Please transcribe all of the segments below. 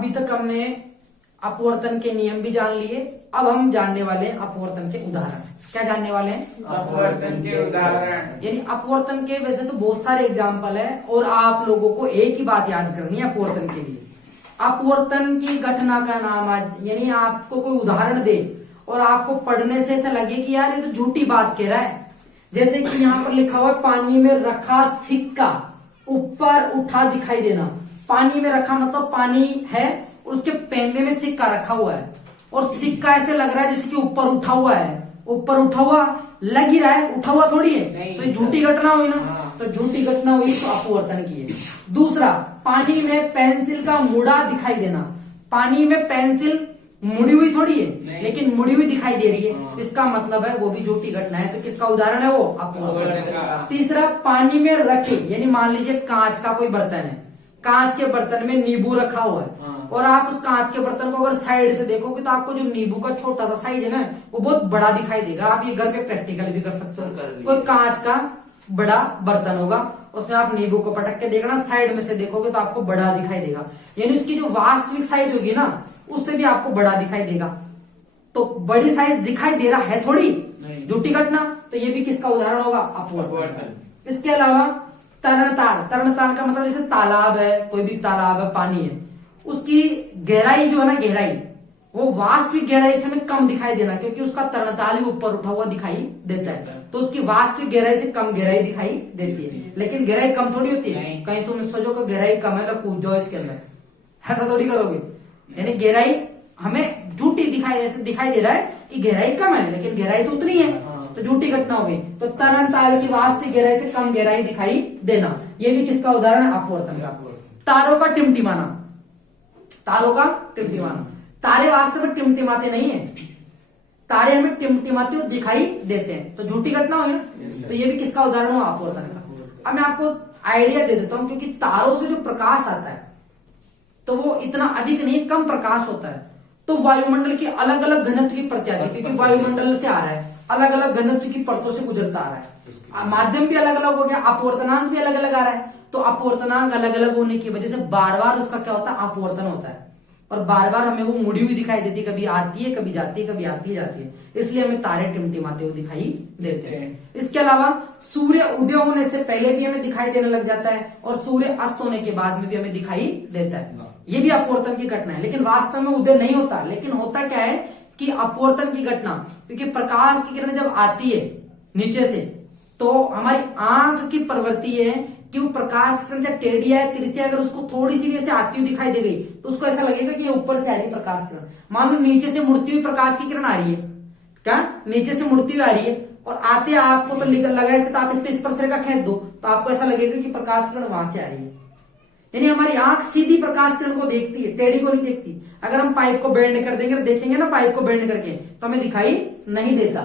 अभी तक हमने अपवर्तन के नियम भी जान लिए। अब हम जानने वाले हैं अपवर्तन के उदाहरण। क्या जानने वाले हैं? अपवर्तन के उदाहरण। यानी अपवर्तन के वैसे तो बहुत सारे एग्जाम्पल है और आप लोगों को एक ही बात याद करनी है अपवर्तन के लिए। अपवर्तन की घटना का नाम आज यानी आपको कोई उदाहरण दे और आपको पढ़ने से ऐसा लगे कि यार ये तो झूठी बात कह रहा है। जैसे कि यहाँ पर लिखा हुआ पानी में रखा सिक्का ऊपर उठा दिखाई देना। पानी में रखा मतलब पानी है और उसके पेंदे में सिक्का रखा हुआ है और सिक्का ऐसे लग रहा है जैसे कि ऊपर उठा हुआ है। ऊपर उठा हुआ लग ही रहा है, उठा हुआ थोड़ी है। तो ये झूठी घटना हुई ना, तो झूठी घटना हुई तो अपवर्तन की है। दूसरा, पानी में पेंसिल का मुड़ा दिखाई देना। पानी में पेंसिल मुड़ी हुई थोड़ी है लेकिन मुड़ी हुई दिखाई दे रही है, इसका मतलब है वो भी झूठी घटना है। तो किसका उदाहरण है वो? अपवर्तन। तीसरा, पानी में रखे यानी मान लीजिए कांच का कोई बर्तन है, कांच के बर्तन में नींबू रखा हुआ है और आप उस कांच के बर्तन को अगर साइड से देखोगे तो आपको जो नींबू का छोटा सा साइज है ना वो बहुत बड़ा दिखाई देगा। आप ये घर पे प्रैक्टिकल भी कर सकते हो। कोई कांच का बड़ा बर्तन होगा, उसमें आप नींबू को पटक के देखना, साइड में से देखोगे तो आपको बड़ा दिखाई देगा। यानी उसकी जो वास्तविक साइज होगी ना उससे भी आपको बड़ा दिखाई देगा। तो बड़ी साइज दिखाई दे रहा है थोड़ी, झूठी घटना। तो ये भी किसका उदाहरण होगा? अपवर्तन। इसके अलावा तरणताल। तरणताल का मतलब जैसे तालाब है, कोई भी तालाब है, पानी है, उसकी गहराई जो है ना, गहराई वो वास्तविक गहराई से हमें कम दिखाई देना क्योंकि उसका तरणताल भी ऊपर उठा हुआ दिखाई देता है। तो उसकी वास्तविक गहराई से कम गहराई दिखाई देती है, लेकिन गहराई कम थोड़ी होती है। कहीं तुम सोचो कि गहराई कम है तो कूद जाओ इसके अंदर, ऐसा थोड़ी करोगे। यानी गहराई हमें झूठी दिखाई दे रहा है कि गहराई कम है लेकिन गहराई तो उतनी है, तो झूठी घटना हो गई। तो तरणताल की वास्तविक गहराई से कम गहराई दिखाई देना, ये भी किसका उदाहरण है? अपवर्तन का। तारों का टिमटिमाना। तारों का टिमटिमाना। तारे वास्तव में टिमटिमाते नहीं है, तारे हमें टिमटिमाते हुए दिखाई देते हैं, तो झूठी घटना हुई ना। तो ये भी किसका उदाहरण हुआ? अपवर्तन का। अब मैं आपको आइडिया दे देता हूं, क्योंकि तारों से जो प्रकाश आता है तो वो इतना अधिक नहीं, कम प्रकाश होता है। तो वायुमंडल की अलग अलग घनत्व की प्रत्यादि, क्योंकि वायुमंडल से आ रहा है, अलग अलग घनत्व की परतों से गुजरता आ रहा है, माध्यम भी अलग अलग हो गया, अपवर्तनांक भी अलग अलग आ रहा है। तो अपवर्तनांक अलग अलग होने की वजह से बार बार उसका क्या होता है? अपवर्तन होता है और बार बार हमें वो मुड़ी हुई दिखाई देती है, कभी आती है कभी जाती है, कभी आती है जाती है, इसलिए हमें तारे टिमटिमाते हुए दिखाई देते हैं। इसके अलावा सूर्य उदय होने से पहले भी हमें दिखाई देने लग जाता है और सूर्य अस्त होने के बाद में भी हमें दिखाई देता है, ये भी अपवर्तन की घटना है। लेकिन वास्तव में उदय नहीं होता, लेकिन होता क्या है कि अपवर्तन की घटना, क्योंकि प्रकाश की किरण जब आती है नीचे से तो हमारी आंख की प्रवृत्ति है कि वो प्रकाश की किरण जब टेढ़ी है, तिरछी है, अगर उसको थोड़ी सी भी ऐसे आती हुई दिखाई दे गई तो उसको ऐसा लगेगा कि ये ऊपर से आ रही है प्रकाश किरण। मान लो नीचे से मुड़ती हुई प्रकाश की किरण आ रही है, क्या नीचे से मुड़ती हुई आ रही है और आते आपको तो लगा ऐसे, तो आप इस पर स्पर्श रेखा खींच दो तो आपको ऐसा लगेगा कि प्रकाश किरण वहां से आ रही है। यानी हमारी आंख सीधी प्रकाश किरण को देखती है, टेढ़ी को नहीं देखती। अगर हम पाइप को बेंड कर देंगे, देखेंगे ना पाइप को बेंड करके, तो हमें दिखाई नहीं देता।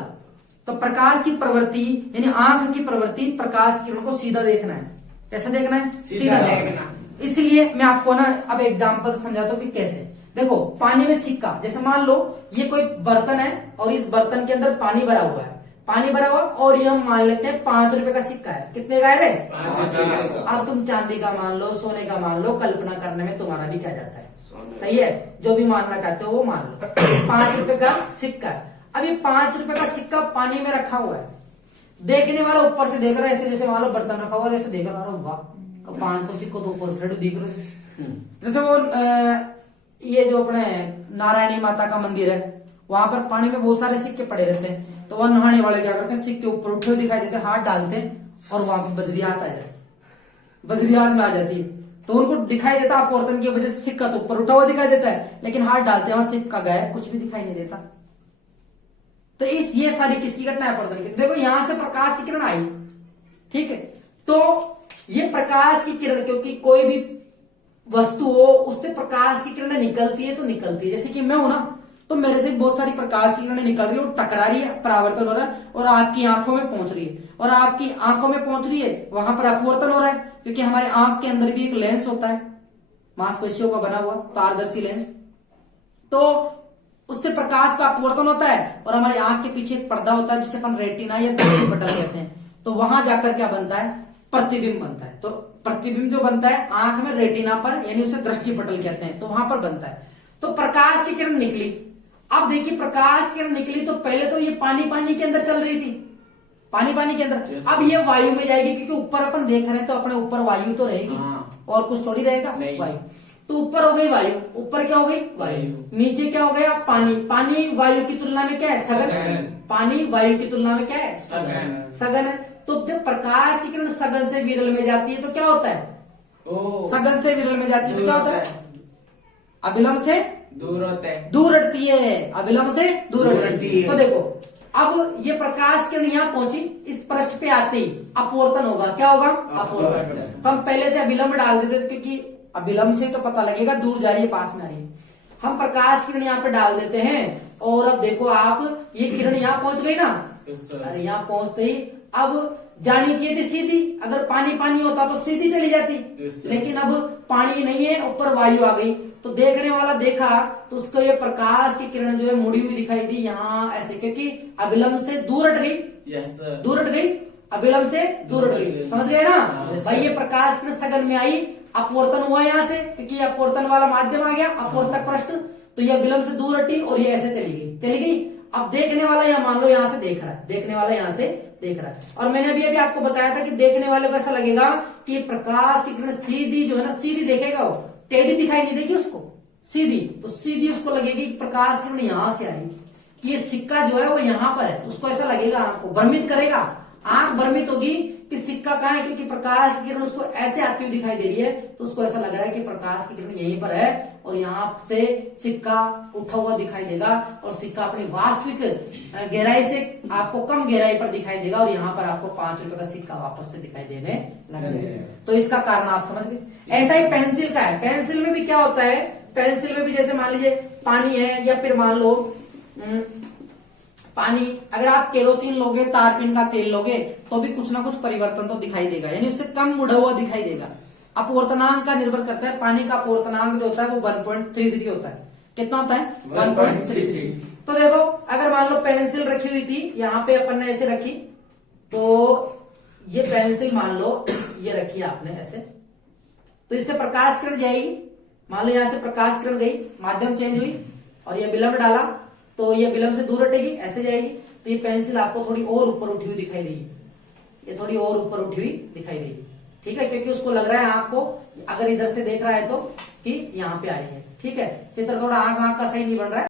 तो प्रकाश की प्रवृत्ति यानी आंख की प्रवृत्ति प्रकाश किरण को सीधा देखना है। कैसे देखना है? सीधा देखना। इसलिए मैं आपको ना अब एग्जाम्पल समझाता हूं कि कैसे। देखो, पानी में सिक्का, जैसे मान लो ये कोई बर्तन है और इस बर्तन के अंदर पानी भरा हुआ है, पानी भरा हुआ और ये हम मान लेते हैं 5 रुपए का सिक्का है। कितने का है रे? 5। अब तुम चांदी का मान लो, सोने का मान लो, कल्पना करने में तुम्हारा भी क्या जाता है, सही है, जो भी मानना चाहते हो वो मान लो। 5 रुपए का सिक्का है। अब ये 5 रुपए का सिक्का पानी में रखा हुआ है, देखने वाला ऊपर से देख रहा है, ऐसे जैसे मान लो बर्तन रखा हुआ है, ऐसे देख रहा है, वाह 5 को सिक्को तो ऊपर उठे दिख रहे। जैसे वो ये जो अपने नारायणी माता का मंदिर है, वहां पर पानी में बहुत सारे सिक्के पड़े रहते हैं, तो वह नहाने वाले क्या करते हैं, सिक्के ऊपर उठे हुए दिखाई देते हैं, हाथ डालते हैं और वहां पर बजरियात आ जाती, बजरियात में आ जाती है, तो उनको दिखाई देता अपवर्तन की वजह से सिक्का तो ऊपर उठा हुआ दिखाई देता है, लेकिन हाथ डालते हैं वहां सिक्का गायब, कुछ भी दिखाई नहीं देता। तो ये सारी किसकी घटना है? अपवर्तन की। देखो यहां से प्रकाश की किरण आई, ठीक है, तो ये प्रकाश की किरण, क्योंकि कोई भी वस्तु हो उससे प्रकाश की किरणें निकलती है तो निकलती है। जैसे कि मैं हूं ना, तो मेरे से बहुत सारी प्रकाश की किरणें निकल रही है और टकरा रही है, परावर्तन हो रहा है और आपकी आंखों में पहुंच रही है, और आपकी आंखों में पहुंच रही है वहां पर अपवर्तन हो रहा है, क्योंकि हमारे आंख के अंदर भी एक लेंस होता है, मांसपेशियों का बना हुआ पारदर्शी लेंस, तो उससे प्रकाश का अपवर्तन होता है और हमारी आंख के पीछे एक पर्दा होता है जिसे अपन रेटिना या दृष्टि पटल कहते हैं, तो वहां जाकर क्या बनता है? प्रतिबिंब बनता है। तो प्रतिबिंब जो बनता है आंख में रेटिना पर, यानी उसे दृष्टि पटल कहते हैं, तो वहां पर बनता है। तो प्रकाश की किरण निकली। अब देखिए प्रकाश की किरण निकली तो पहले तो ये पानी पानी के अंदर चल रही थी, पानी पानी के अंदर। अब ये वायु में जाएगी, क्योंकि ऊपर अपन देख रहे हैं तो अपने ऊपर वायु तो रहेगी और कुछ थोड़ी रहेगा वायु। तो ऊपर हो गई वायु, ऊपर क्या हो गई वायु, नीचे क्या हो गया पानी। पानी वायु की तुलना में क्या है, सघन। पानी वायु की तुलना में क्या है, सघन। सघन है। तो जब प्रकाश की किरण सघन से विरल में जाती है तो क्या होता है, सघन से विरल में जाती है तो क्या होता है, अभिलंब से दूर होता है, दूर हटती है, अभिलंब से दूर हटती है। तो देखो अब ये प्रकाश किरण यहाँ पहुंची, इस पृष्ठ पे आते ही अपवर्तन होगा। क्या होगा, अपवर्तन। तो हम पहले से अभिलंब डाल देते थे, क्योंकि अभिलंब से तो पता लगेगा दूर जा रही है पास में आ रही है। हम प्रकाश किरण यहाँ पे डाल देते हैं और अब देखो आप ये किरण यहाँ पहुंच गई ना, अरे यहाँ पहुंचते ही अब जानी चाहिए थी सीधी, अगर पानी पानी होता तो सीधी चली जाती, लेकिन अब पानी नहीं है, ऊपर वायु आ गई। तो देखने वाला देखा तो उसको ये प्रकाश की किरण जो है मुड़ी हुई दिखाई दी यहाँ ऐसे, क्योंकि अभिलंब से दूर हट गई। दूर हट गई, अभिलंब से दूर हट गई, समझ गए ना भाई। ये प्रकाश किरण सघन में आई, अपवर्तन हुआ यहाँ से, क्योंकि अपवर्तन वाला माध्यम आ गया, अपवर्तक पृष्ठ। तो ये अभिलंब से दूर हटी और ये ऐसे चली गई, चली गई। अब देखने वाला यहाँ मान लो यहाँ से देख रहा है, देखने वाला यहाँ से देख रहा है। और मैंने अभी आपको बताया था कि देखने वाले को ऐसा लगेगा कि प्रकाश की किरण सीधी जो है ना, सीधी देखेगा, वो टेढ़ी दिखाई नहीं देगी उसको, सीधी। तो सीधी उसको लगेगी कि प्रकाश की किरण यहाँ से आ रही, कि ये सिक्का जो है वो यहाँ पर है, उसको ऐसा लगेगा, आंख को भ्रमित करेगा, आंख भ्रमित होगी कि सिक्का कहाँ है, क्योंकि प्रकाश की किरण उसको ऐसे आती हुई दिखाई दे रही है। तो उसको ऐसा लग रहा है कि प्रकाश की किरण यहीं पर है और यहाँ से सिक्का उठा हुआ दिखाई देगा, और सिक्का अपनी वास्तविक गहराई से आपको कम गहराई पर दिखाई देगा, और यहाँ पर आपको 5 रुपए का सिक्का वापस से दिखाई देने लग जाएगा। तो इसका कारण आप समझ गए। ऐसा ही पेंसिल का है, पेंसिल में भी क्या होता है, पेंसिल में भी जैसे मान लीजिए पानी है, या फिर मान लो पानी, अगर आप केरोसिन लोगे, तारपीन का तेल लोगे, तो भी कुछ ना कुछ परिवर्तन तो दिखाई देगा, यानी उससे कम मुड़ा हुआ दिखाई देगा। अपवर्तनांक का निर्भर करता है, पानी का अपवर्तनांक जो होता है वो 1.33 होता है। कितना होता है, 1.33। तो देखो अगर मान लो पेंसिल रखी हुई थी, यहाँ पे अपन ने ऐसे रखी, तो ये पेंसिल मान लो ये रखी आपने ऐसे, तो इससे प्रकाश किरण जाएगी। मान लो यहाँ से प्रकाश किरण गई, माध्यम चेंज हुई, और ये विलंब डाला तो ये विलंब से दूर हटेगी, ऐसे जाएगी। तो ये पेंसिल आपको थोड़ी और ऊपर उठी हुई दिखाई देगी, ये थोड़ी और ऊपर उठी हुई दिखाई देगी, ठीक है, क्योंकि उसको लग रहा है आंख को, अगर इधर से देख रहा है तो कि यहाँ पे आ रही है, ठीक है। चित्र थोड़ा आंख का सही नहीं बन रहा है।